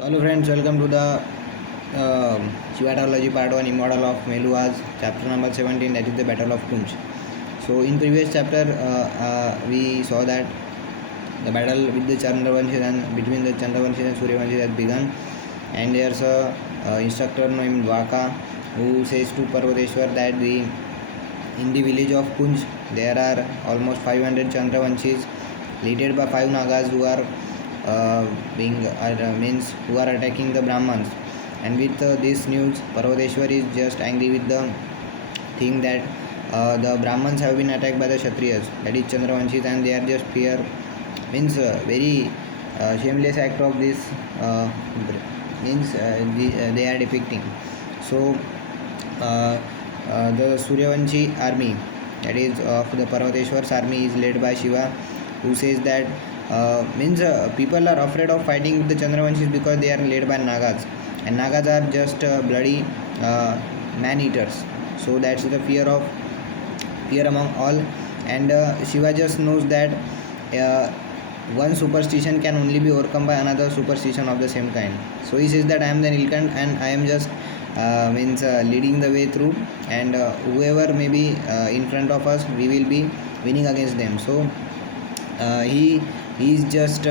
Hello friends, welcome to the Shivatology Part 1 Immortal of Meluas, chapter number 17, that is the Battle of Kunch. So in previous chapter we saw that the battle with the Chandravanshis and between the Chandravanshis and Suryavanshis has begun, and there's a instructor named Vaka who says to Parvateshwar that in the village of Kunj there are almost 500 Chandravanshis led by 5 Nagas who are means who are attacking the Brahmans. And with this news, Parvateshwar is just angry with the thing that the Brahmans have been attacked by the Kshatriyas, that is Chandravanshis, and they are just fear means very shameless act of this means they are depicting. So the Suryavanshi army, that is of the Parvateshwar's army, is led by Shiva, who says that means people are afraid of fighting with the Chandravanshis because they are led by Nagas, and Nagas are just bloody man eaters. So that's the fear among all, and Shiva just knows that one superstition can only be overcome by another superstition of the same kind. So he says that I am the Nilkant and I am just means leading the way through, and whoever may be in front of us, we will be winning against them. So he is just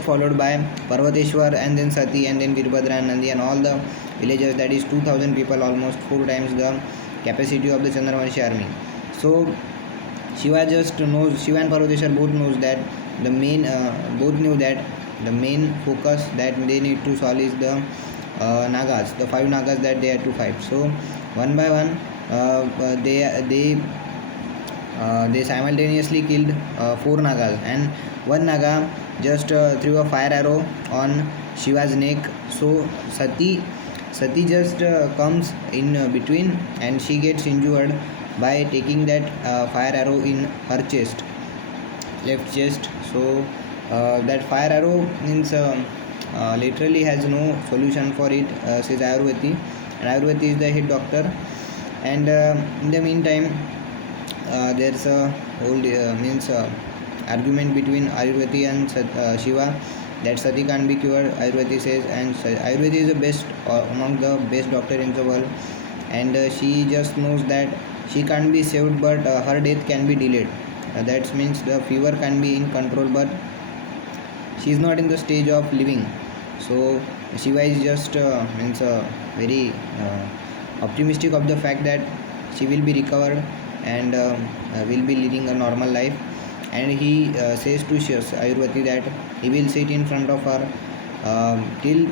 followed by Parvateshwar and then Sati and then Virbhadra and Nandi and all the villagers, that is 2000 people, almost 4 times the capacity of the Chandravanshi army. So Shiva and Parvateshwar both knows that the main both knew that the main focus that they need to solve is the Nagas, the 5 Nagas that they had to fight. So one by one they simultaneously killed 4 Nagas, and one Naga just threw a fire arrow on Shiva's neck. So Sati just comes in between, and she gets injured by taking that fire arrow in her chest, left chest. So that fire arrow means literally has no solution for it, says Ayurvedi, and Ayurvedi is the head doctor. And in the meantime there's a whole means argument between Ayurvedi and Shiva, that Sati can't be cured, Ayurvedi says, and Ayurvedi is the best among the best doctor in the world, and she just knows that she can't be saved, but her death can be delayed. That means the fever can be in control, but she is not in the stage of living. So Shiva is just means very optimistic of the fact that she will be recovered and will be leading a normal life. And he says to Ayurvati that he will sit in front of her till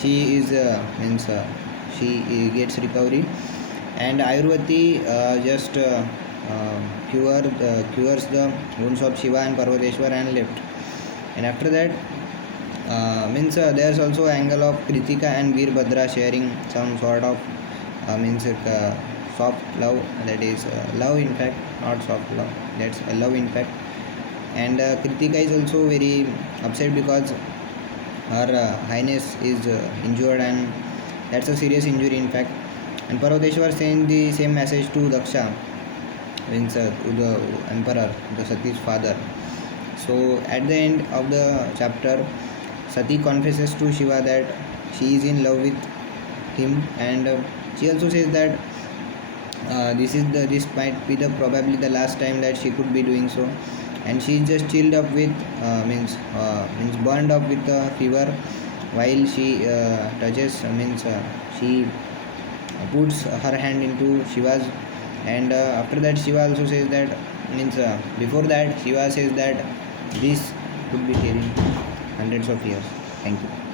she is means she gets recovery. And Ayurvati just cures the wounds of Shiva and Parvateshwar and left. And after that means there's also angle of Kritika and Veerbhadra sharing some sort of means soft love, that is love in fact, not soft love, that's a love in fact. And Kritika is also very upset because her highness is injured, and that's a serious injury in fact. And Parvateshwar sends the same message to Daksha, means to the emperor, the Sati's father. So at the end of the chapter, Sati confesses to Shiva that she is in love with him, and she also says that this might be the probably the last time that she could be doing so. And she is just chilled up with means burned up with the fever while she touches means she puts her hand into Shiva's. And after that Shiva also says that means before that Shiva says that this could be taking hundreds of years. Thank you.